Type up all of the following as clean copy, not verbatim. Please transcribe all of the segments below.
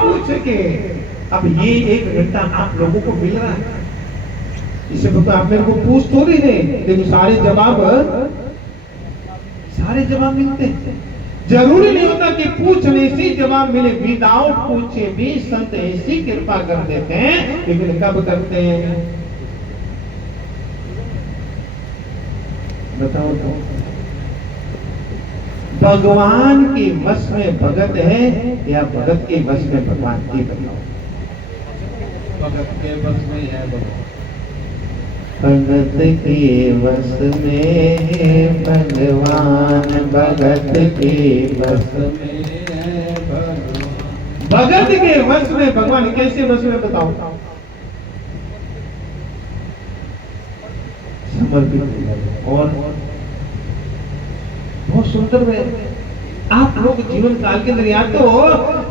पूछ के। अब ये एक घंटा आप लोगों को मिल रहा है, इसे तो आप मेरे को पूछ थोड़ी नहीं, लेकिन सारे जवाब मिलते हैं। जरूरी नहीं होता कि पूछने से जवाब मिले, विदाउट पूछे भी संत ऐसी कृपा कर देते हैं, लेकिन कब करते हैं बताओ तो? भगवान के वश में भगत है या भगत के वश में भगवान? की बताओ। भगत के वश में है भगवान। भगत के वश में है भगवान, भगत के वश में है भगवान। भगत के वश में भगवान, कैसे वश में बताओ? समर्पित। और बहुत सुंदर है। आप लोग जीवन काल के अंदर या तो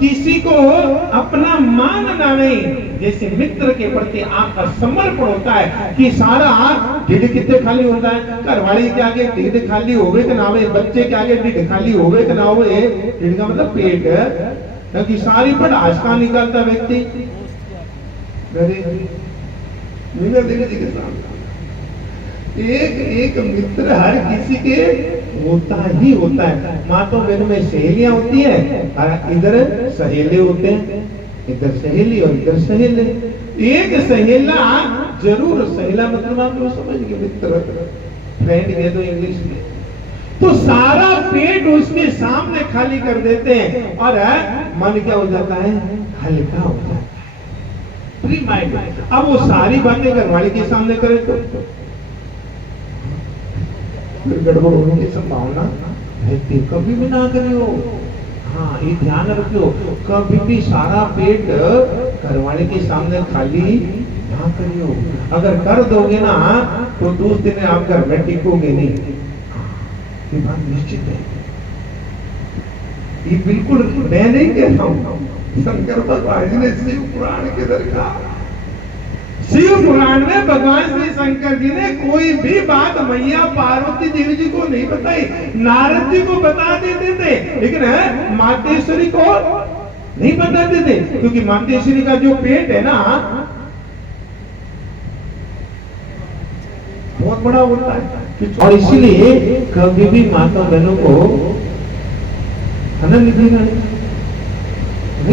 किसी को अपना मानना नहीं, जैसे मित्र के प्रति आपका समर्पण होता है कि सारा ढिड कितने खाली होता है, घरवाली के आगे ढिड खाली होवे कि ना होवे, बच्चे के आगे ढिड खाली होवे कि ना होवे, ढिड का मतलब पेट है, क्योंकि सारी पढ़ास का निकालता व्यक्ति एक मित्र हर किसी के होता ही होता है। मातों बहनों में सहेलियां होती है, इधर सहेले होते हैं, इधर सहेली और इधर सहेले। एक सहेला जरूर, सहेला मतलब आप लोग समझ गए, मित्र फ्रेंड कह दो इंग्लिश में। तो सारा पेट उसके सामने खाली कर देते हैं और मन क्या हो जाता है, हल्का हो जाता है, फ्री माइंड। अब वो सारी बातें घरवाली के सामने करे तो फिर गड़बड़ होने की संभावना रहती, कभी भी ना करियो। हाँ, ये ध्यान रखियो, कभी भी सारा पेट घरवाले के सामने खाली ना करियो। अगर कर दोगे ना तो दूसरे दिन आप घर में टिकोगे नहीं, ये बात निश्चित है। ये बिल्कुल मैं नहीं कह रहा हूँ, शंकर भगवान जी ने शिव पुराण के दरगाह, शिव पुराण में भगवान श्री शंकर जी ने कोई भी बात मैया पार्वती देवी जी को नहीं बताई, नारद जी को बता देते थे, लेकिन मातेश्वरी को नहीं बताते थे, क्योंकि मातेश्वरी का जो पेट है ना बहुत बड़ा होता है, और इसीलिए कभी भी माता बहनों को खाना नहीं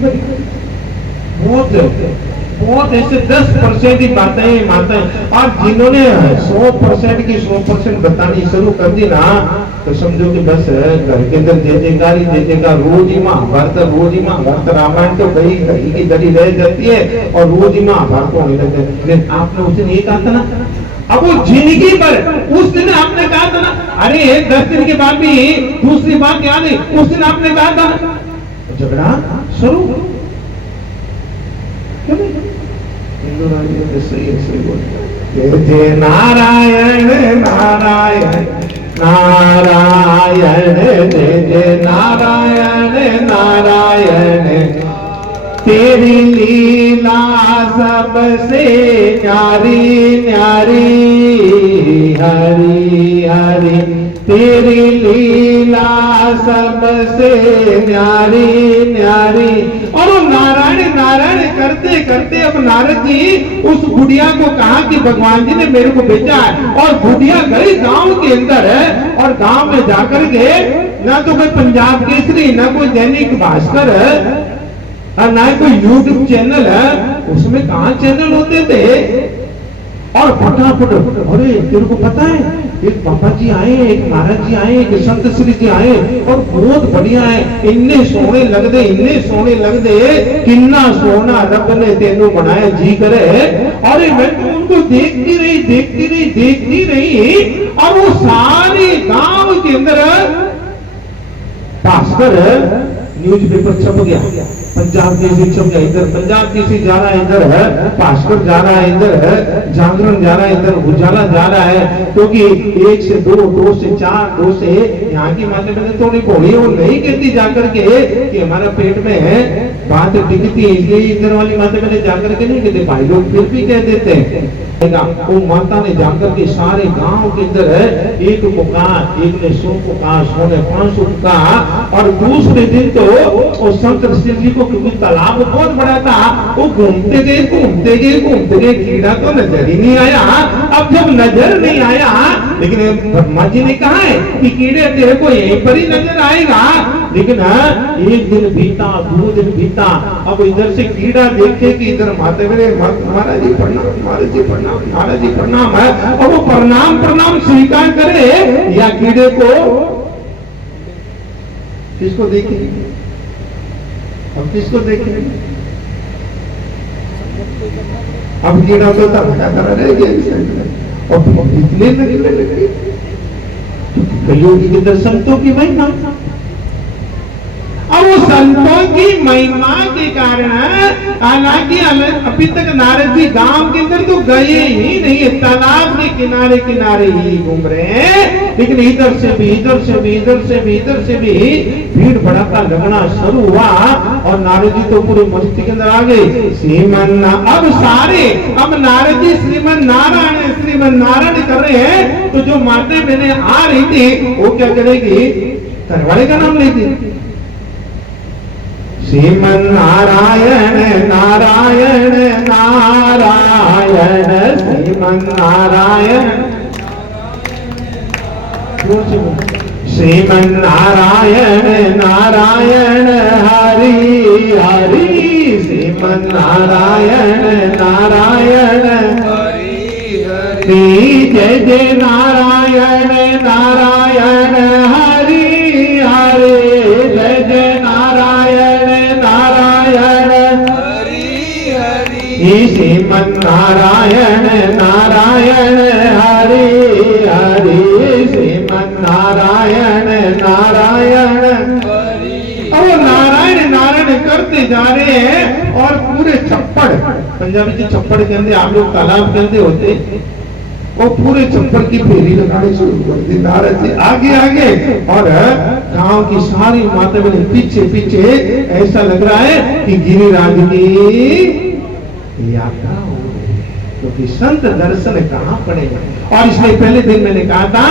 बनी। बहुत ऐसे 10% ही बातें माता, और जिन्होंने 100% की 100% बतानी शुरू कर दी ना, तो समझो कि बस घर के अंदर जय जयकार, रोज ही महाभारत रामायण तो कहीं की दरी रह जाती है और रोज ही महाभारत होने लगते हैं। लेकिन आपने उस दिन ये कहा था ना, अब वो जिंदगी पर उस दिन आपने कहा था ना, अरे 10 दिन के बाद भी दूसरी बात याद है, उस दिन आपने कहा था ना, झगड़ा शुरू। जय नारायण नारायण नारायण, जय नारायण नारायण, तेरी लीला सबसे न्यारी न्यारी, हरि हरि तेरी लीला सबसे न्यारी न्यारी। और वो नारायण नारायण करते करते अब नारद जी उस बुढ़िया को कहा कि भगवान जी ने मेरे को भेजा है, और बुढ़िया गई गांव के अंदर है, और गांव में जाकर के ना तो कोई पंजाब केसरी, ना कोई दैनिक भास्कर और ना कोई यूट्यूब चैनल है, उसमें कहां चैनल होते थे। और फटाफट, अरे तेरे को पता है एक बाबा जी आए, एक महाराज जी आए, एक संत श्री जी आए, और बहुत बढ़िया है, इन्ने सोने लग दे, किन्ना सोना रब ने तेनू बनाया जी करे। अरे मैं तो उनको देखती रही, और वो सारे गांव के अंदर भास्कर न्यूज़पेपर छप गया, पंजाब केसरी छप गया, इधर पंजाब केसरी जा रहा है, इधर है भास्कर जा रहा है, इधर है जागरण जा रहा है, इधर उजाला जा रहा है, क्योंकि 1 से 2, 2 से 4, 2 से यहाँ की माता बहन थोड़ी भोली, वो नहीं कहती जाकर के कि हमारा पेट में है बात टिकती है, इसलिए इधर वाली माता मैंने जाकर के नहीं कहते, भाई लोग फिर भी कह देते हैं। वो माता ने जाकर के सारे गांव के अंदर एक को कहा, एक ने 100 को कहा, 100 ने 500 को कहा। और दूसरे दिन तो वो संत ऋषि जी को, क्योंकि तालाब बहुत बड़ा था, वो घूमते गए, कीड़ा तो नजर ही नहीं आया। अब जब नजर नहीं आया, लेकिन ब्रह्मा जी ने कहा है कि कीड़े तेरे को यहीं पर ही नजर आएगा। लेकिन एक दिन बीता, 2 दिन बीता, अब इधर से कीड़ा देखे कि इधर माता मेरे, महाराज जी प्रणाम, महाराज जी प्रणाम, महाराज जी प्रणाम है। और वो प्रणाम स्वीकार करे या कीड़े को, किसको देखे, अब किसको देखे? अब कीड़ा तो रह गया और इतने लगे कलियुगी के दर्शन तो की महिमा। और वो संतों की महिमा के कारण, हालांकि अभी तक नारद जी गांव के अंदर तो गए ही नहीं है, तालाब के किनारे ही घूम रहे हैं। लेकिन इधर से भी भीड़ भड़ाका लगना शुरू हुआ और नारद जी तो पूरे मस्ती के अंदर आ गए। अब नारद जी श्रीमन नारायण कर रहे हैं। तो जो माते बहने आ रही थी वो क्या करेगी, घरवाले का नाम लेगी, श्रीमन नारायण नारायण नारायण, श्रीमन नारायण, श्रीमन नारायण नारायण हरि हरि, श्रीमन नारायण नारायण हरि हरि, जय जय नारायण नारायण हरि हरि, जय जय नारायण नारायण हरि हरि, श्रीमन नारायण नारायण हरि हरि, श्रीमन नारायण नारायण हरि। अब नारायण नारायण करते जा रहे हैं और पूरे छप्पड़, पंजाबी जी छप्पड़ के अंदर, आप लोग तालाब के अंदर होते, वो पूरे छप्पड़ की फेरी लगाने शुरू कर दी। नारद जी आगे और गांव की सारी माता बहन पीछे। ऐसा लग रहा है कि गिरिराज की यात्रा हो गई, क्योंकि संत दर्शन कहाँ पड़ेगा। और इसलिए पहले दिन मैंने कहा था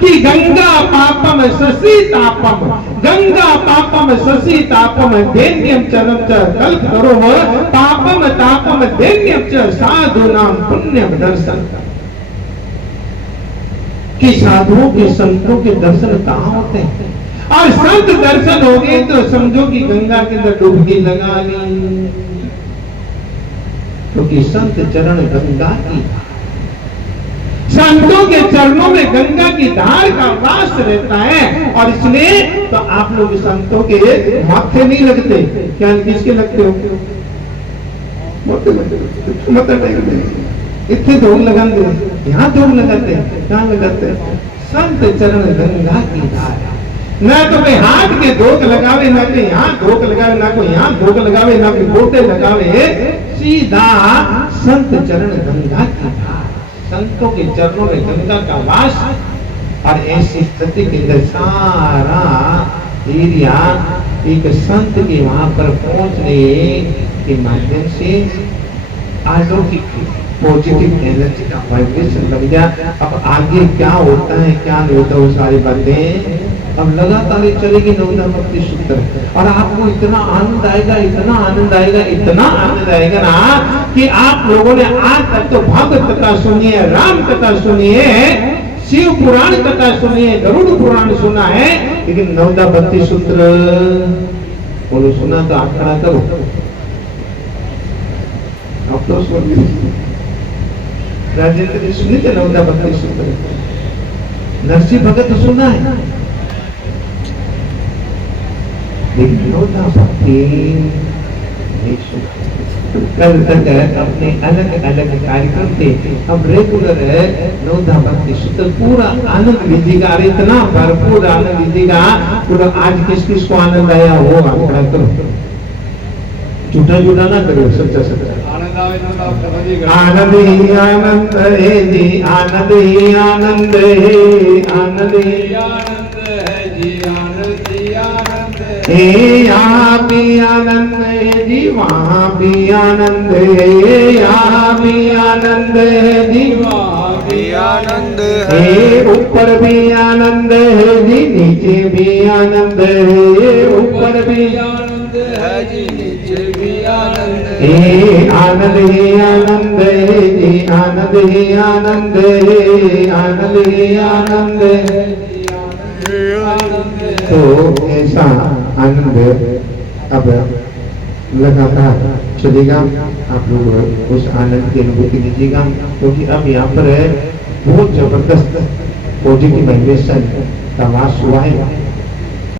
कि गंगा पापम शशि तापम, गंगा पापम शशि तापम, दैन्यम चरम च कल्प करो, पापम तापम दैन्यम च साधु नाम पुण्यम दर्शन। कि साधुओं के संतों के दर्शन कहाँ होते हैं, और संत दर्शन हो गए तो समझो कि गंगा के अंदर डुबकी लगा ली, क्योंकि संत चरण गंगा की, संतों के चरणों में गंगा की धार का वास रहता है। और इसलिए तो आप लोग संतों के माथे नहीं लगते, क्या किसके लगते हो? इतने धोख लगाते, यहाँ धोख लगाते, कहाँ लगाते? संत चरण गंगा की धार, न तो कोई हाथ के धोख लगावे, ना कोई यहाँ धोख लगावे, ना कोई यहाँ धोख लगावे, ना कोई गोटे लगावे, सीधा संत चरण गंगा की धार, संतों के चरणों में गंगा का वास। और ऐसी स्थिति के अंदर सारा एरिया एक संत के वहां पर पहुंचने के माध्यम से अलौकिक पॉजिटिव एनर्जी का वाइब्रेशन लग गया। अब आगे क्या होता है क्या नहीं होता, वो सारी बातें अब लगातार चलेगी नवदा भक्ति सूत्र। और आपको इतना आनंद आएगा, इतना आनंद आएगा, इतना आनंद आएगा ना कि आप लोगों ने आज तक तो भागवत कथा सुनी है, राम कथा सुनी है, शिव पुराण कथा सुनी है, गरुड़ पुराण सुना है, लेकिन नवदा भक्ति सूत्र बोलो सुना तो आप खड़ा करो, आप तो राजेंद्र जी सुनी थे नवदा भक्ति सूत्र, नरसिंह भगत सुना है, लेकिन नवदा भक्ति नहीं सुना। कल तक अपने अलग अलग कार्यक्रम थे, अब रेगुलर है नवदा भक्ति सूत्र, पूरा आनंद लीजिएगा, इतना भरपूर आनंद लीजिएगा। पूरा आज किस किस को आनंद आया हो आप खड़ा करो, झूठा झूठा ना करो, सच्चा सच्चा आनंद ही आनंद है जी, आनंद ही आनंद है, आनंद ही आनंद है जी, आनंद ही आनंद है, यहाँ भी आनंद है जी, वहाँ भी आनंद है, यहाँ भी आनंद है जी, वहाँ भी आनंद हे है, ऊपर भी आनंद है जी, नीचे भी आनंद है, ऊपर भी आनंद है जी, नीचे भी आनंद हे है, आनंद ही आनंद है जी, आनंद ही आनंद है, आनंद ही आनंद है। तो ऐसा आनंद अब लगातार चलेगा, आप लोग उस आनंद की अनुभूति लीजिएगा, क्योंकि अब यहाँ पर है बहुत जबरदस्त पॉजिटिव वाइब्रेशन का वास हुआ है।